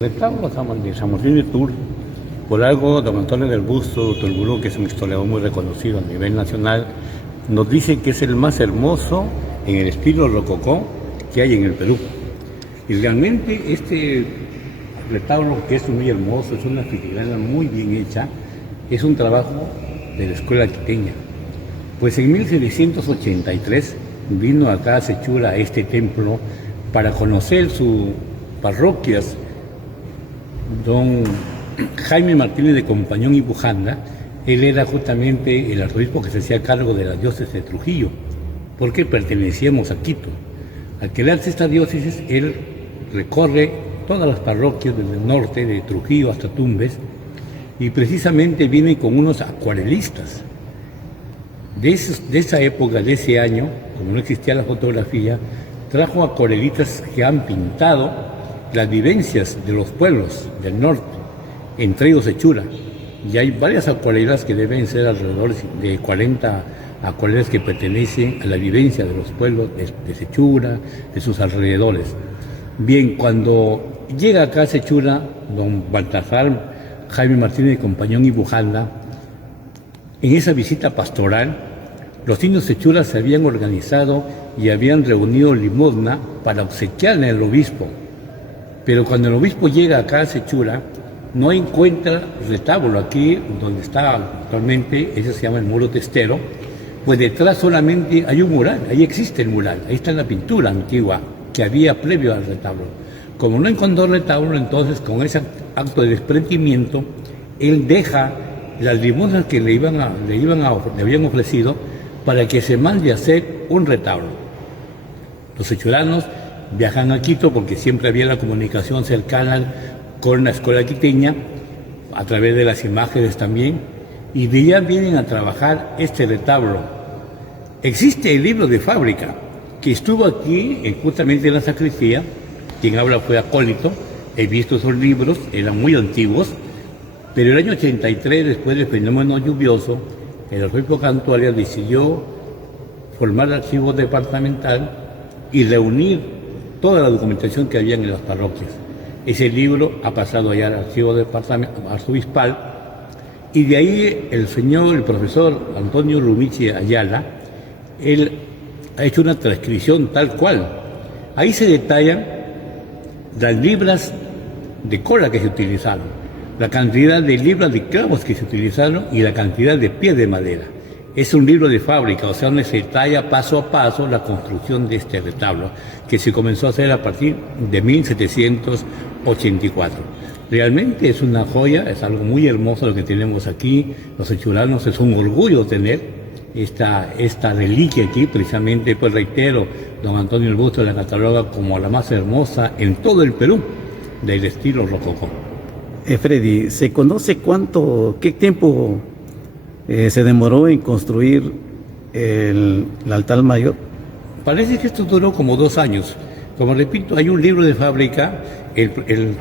Estamos de San Martín de Tours. Por algo, don Antonio del Busto Tolburú, que es un historiador muy reconocido a nivel nacional, nos dice que es el más hermoso en el estilo rococó que hay en el Perú. Y realmente este retablo, que es muy hermoso, es una filigrana muy bien hecha, es un trabajo de la escuela quiteña. Pues en 1783 vino acá a Sechura, a este templo, para conocer sus parroquias, don Jaime Martínez de Compañón y Bujanda. Él era justamente el arzobispo que se hacía cargo de la diócesis de Trujillo, porque pertenecíamos a Quito. Al crearse esta diócesis, él recorre todas las parroquias desde el norte, de Trujillo hasta Tumbes, y precisamente viene con unos acuarelistas. De esa época, de ese año, como no existía la fotografía, trajo acuarelistas que han pintado las vivencias de los pueblos del norte, entre ellos Sechura. Y hay varias acuarelas que deben ser alrededor de 40 acuarelas que pertenecen a la vivencia de los pueblos de Sechura, de sus alrededores. Bien, cuando llega acá a Sechura, don Baltasar Jaime Martínez de Compañón y Bujanda, en esa visita pastoral, los indios Sechura se habían organizado y habían reunido limosna para obsequiarle al obispo. Pero cuando el obispo llega acá a Sechura, no encuentra retablo. Aquí donde está actualmente, ese se llama el muro testero, pues detrás solamente hay un mural, ahí existe el mural, ahí está la pintura antigua que había previo al retablo. Como no encontró retablo, entonces con ese acto de desprendimiento, él deja las limosnas que le habían ofrecido para que se mande a hacer un retablo. Los sechuranos viajan a Quito porque siempre había la comunicación cercana con la escuela quiteña, a través de las imágenes también, y de allá vienen a trabajar este retablo. Existe el libro de fábrica, que estuvo aquí justamente en la sacristía. Quien habla fue acólito. He visto esos libros, eran muy antiguos, pero el año 83, después del fenómeno lluvioso, el arzobispo Cantuarias decidió formar el archivo departamental y reunir toda la documentación que había en las parroquias. Ese libro ha pasado allá al archivo arzobispal, y de ahí el profesor Antonio Rumichi Ayala, él ha hecho una transcripción tal cual. Ahí se detallan las libras de cola que se utilizaron, la cantidad de libras de clavos que se utilizaron y la cantidad de pies de madera. Es un libro de fábrica, o sea, donde se detalla paso a paso la construcción de este retablo, que se comenzó a hacer a partir de 1784. Realmente es una joya, es algo muy hermoso lo que tenemos aquí. Los sechuranos es un orgullo tener esta reliquia aquí, precisamente, pues reitero, don Antonio del Busto la cataloga como la más hermosa en todo el Perú, del estilo rococó. Freddy, ¿se conoce qué tiempo se demoró en construir el altar mayor? Parece que esto duró como 2 años. Como repito, hay un libro de fábrica, el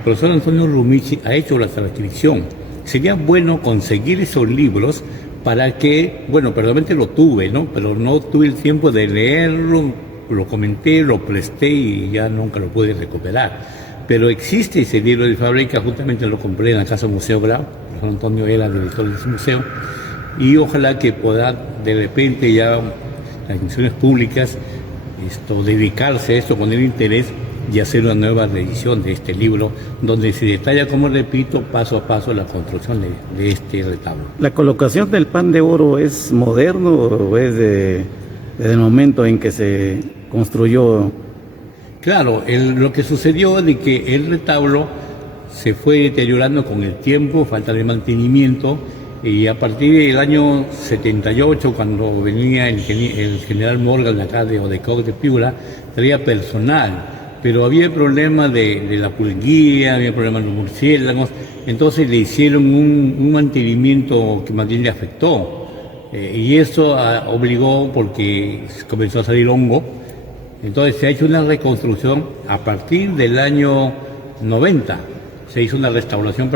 profesor Antonio Rumichi ha hecho la transcripción. Sería bueno conseguir esos libros para que, bueno, perdónamente lo tuve, ¿no? Pero no tuve el tiempo de leerlo, lo comenté, lo presté y ya nunca lo pude recuperar. Pero existe ese libro de fábrica, justamente lo compré en la Casa Museo Grau, el profesor Antonio era el director de ese museo, y ojalá que pueda de repente ya las instituciones públicas dedicarse a esto con el interés y hacer una nueva reedición de este libro, donde se detalla, como repito, paso a paso la construcción de este retablo. ¿La colocación del pan de oro es moderno o es desde el momento en que se construyó? Claro, lo que sucedió es de que el retablo se fue deteriorando con el tiempo, falta de mantenimiento, y a partir del año 78, cuando venía el general Morgan de acá de Odecoc de Piura, traía personal, pero había problemas de la pulguía, había problemas de los murciélagos, entonces le hicieron un mantenimiento que más bien le afectó, y eso obligó, porque comenzó a salir hongo. Entonces se ha hecho una reconstrucción a partir del año 90, se hizo una restauración,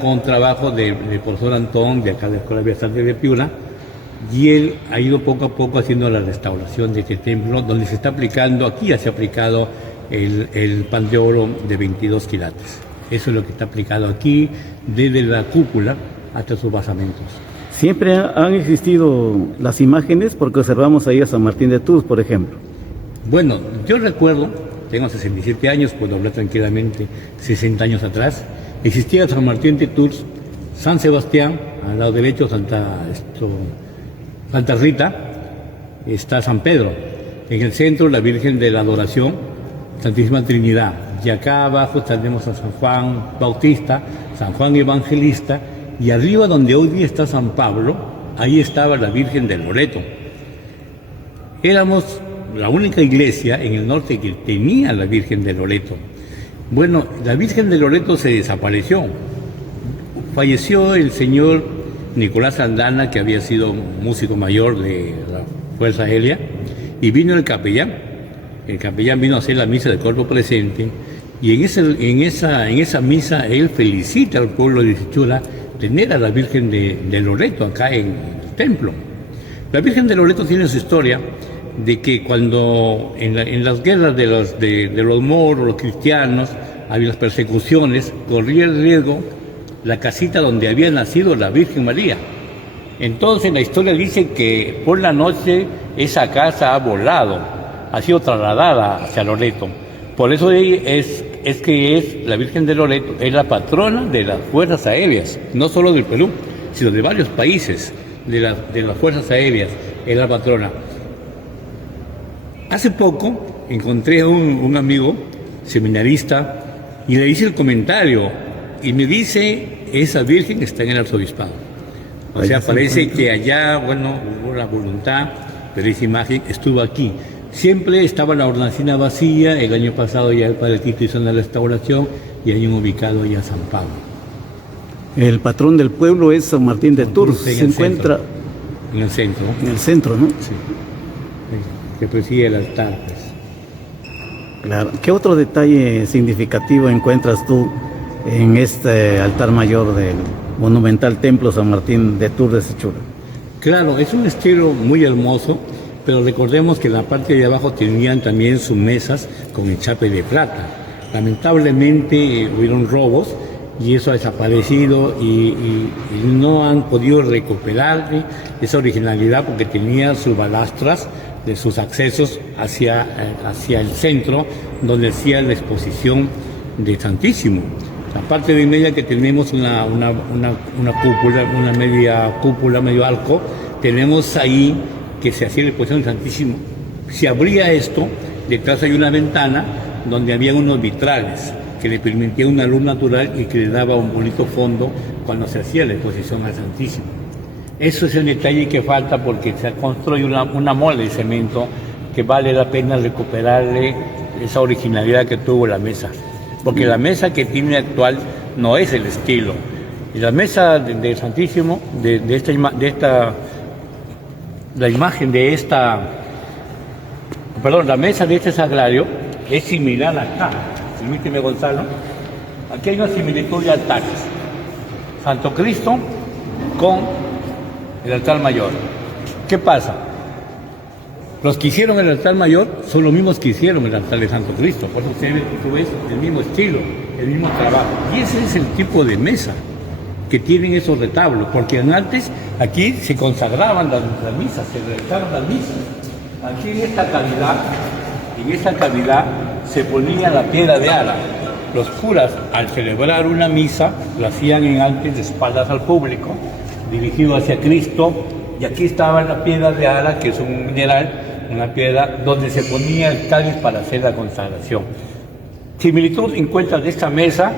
con trabajo del profesor Antón, de acá de la Escuela de Bellas Artes de Piura, y él ha ido poco a poco haciendo la restauración de este templo, donde se está aplicando, aquí ya se ha aplicado el pan de oro de 22 quilates. Eso es lo que está aplicado aquí, desde la cúpula hasta sus basamentos. Siempre han existido las imágenes, porque observamos ahí a San Martín de Tours, por ejemplo. Bueno, yo recuerdo, tengo 67 años, puedo hablar tranquilamente, 60 años atrás, existía San Martín de Tours, San Sebastián, al lado derecho Santa Rita, está San Pedro, en el centro la Virgen de la Adoración, Santísima Trinidad, y acá abajo tenemos a San Juan Bautista, San Juan Evangelista, y arriba donde hoy día está San Pablo, ahí estaba la Virgen de Loreto. Éramos la única iglesia en el norte que tenía la Virgen de Loreto. Bueno, la Virgen de Loreto se desapareció. Falleció el señor Nicolás Aldana, que había sido músico mayor de la Fuerza Aérea, y vino el capellán. El capellán vino a hacer la misa del cuerpo presente, y en esa misa él felicita al pueblo de Sichura tener a la Virgen de Loreto acá en el templo. La Virgen de Loreto tiene su historia de que cuando en las guerras de los moros, los cristianos, había las persecuciones, corría el riesgo la casita donde había nacido la Virgen María. Entonces la historia dice que por la noche esa casa ha volado, ha sido trasladada hacia Loreto. Por eso es la Virgen de Loreto, es la patrona de las fuerzas aéreas, no solo del Perú, sino de varios países de las fuerzas aéreas, es la patrona. Hace poco encontré a un amigo seminarista y le hice el comentario y me dice, esa Virgen está en el arzobispado. O sea, parece que allá, bueno, hubo la voluntad, pero esa imagen estuvo aquí. Siempre estaba la hornacina vacía, el año pasado ya el Padre Tito hizo una restauración y hay un ubicado ya San Pablo. El patrón del pueblo es San Martín de Tours, se encuentra en el centro. En el centro, ¿no? Sí, que preside el altar, pues. Claro. ¿Qué otro detalle significativo encuentras tú en este altar mayor del monumental templo San Martín de Tours de Sichura? Claro, es un estilo muy hermoso, pero recordemos que en la parte de abajo tenían también sus mesas con enchape de plata. Lamentablemente hubieron robos y eso ha desaparecido y no han podido recuperar esa originalidad porque tenía sus balastras de sus accesos hacia el centro donde hacía la exposición de Santísimo. La parte de media que tenemos una cúpula, una media cúpula, medio arco, tenemos ahí que se hacía la exposición de Santísimo. Si abría esto, detrás hay una ventana donde había unos vitrales que le permitían una luz natural y que le daba un bonito fondo cuando se hacía la exposición al Santísimo. Eso es el detalle que falta porque se construye una mole de cemento que vale la pena recuperarle esa originalidad que tuvo la mesa. Porque la mesa que tiene actual no es el estilo. Y la mesa de Santísimo, la mesa de este sagrario es similar acá. Permíteme, Gonzalo. Aquí hay una similitud de altares. Santo Cristo con el altar mayor. ¿Qué pasa? Los que hicieron el altar mayor son los mismos que hicieron el altar de Santo Cristo. Por eso tú ves el mismo estilo, el mismo trabajo. Y ese es el tipo de mesa que tienen esos retablos. Porque antes aquí se consagraban las misas, se realizaban las misas. Aquí en esta cavidad se ponía la piedra de ara. Los curas, al celebrar una misa, lo hacían en antes de espaldas al público, dirigido hacia Cristo, y aquí estaba la piedra de ara, que es un mineral, una piedra donde se ponía el cáliz para hacer la consagración. Similitud encuentras de esta mesa,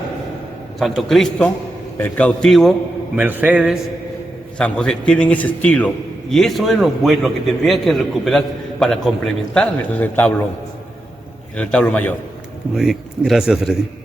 Santo Cristo, el cautivo, Mercedes, San José, tienen ese estilo, y eso es lo bueno que tendría que recuperar para complementar el retablo mayor. Muy bien, gracias, Freddy.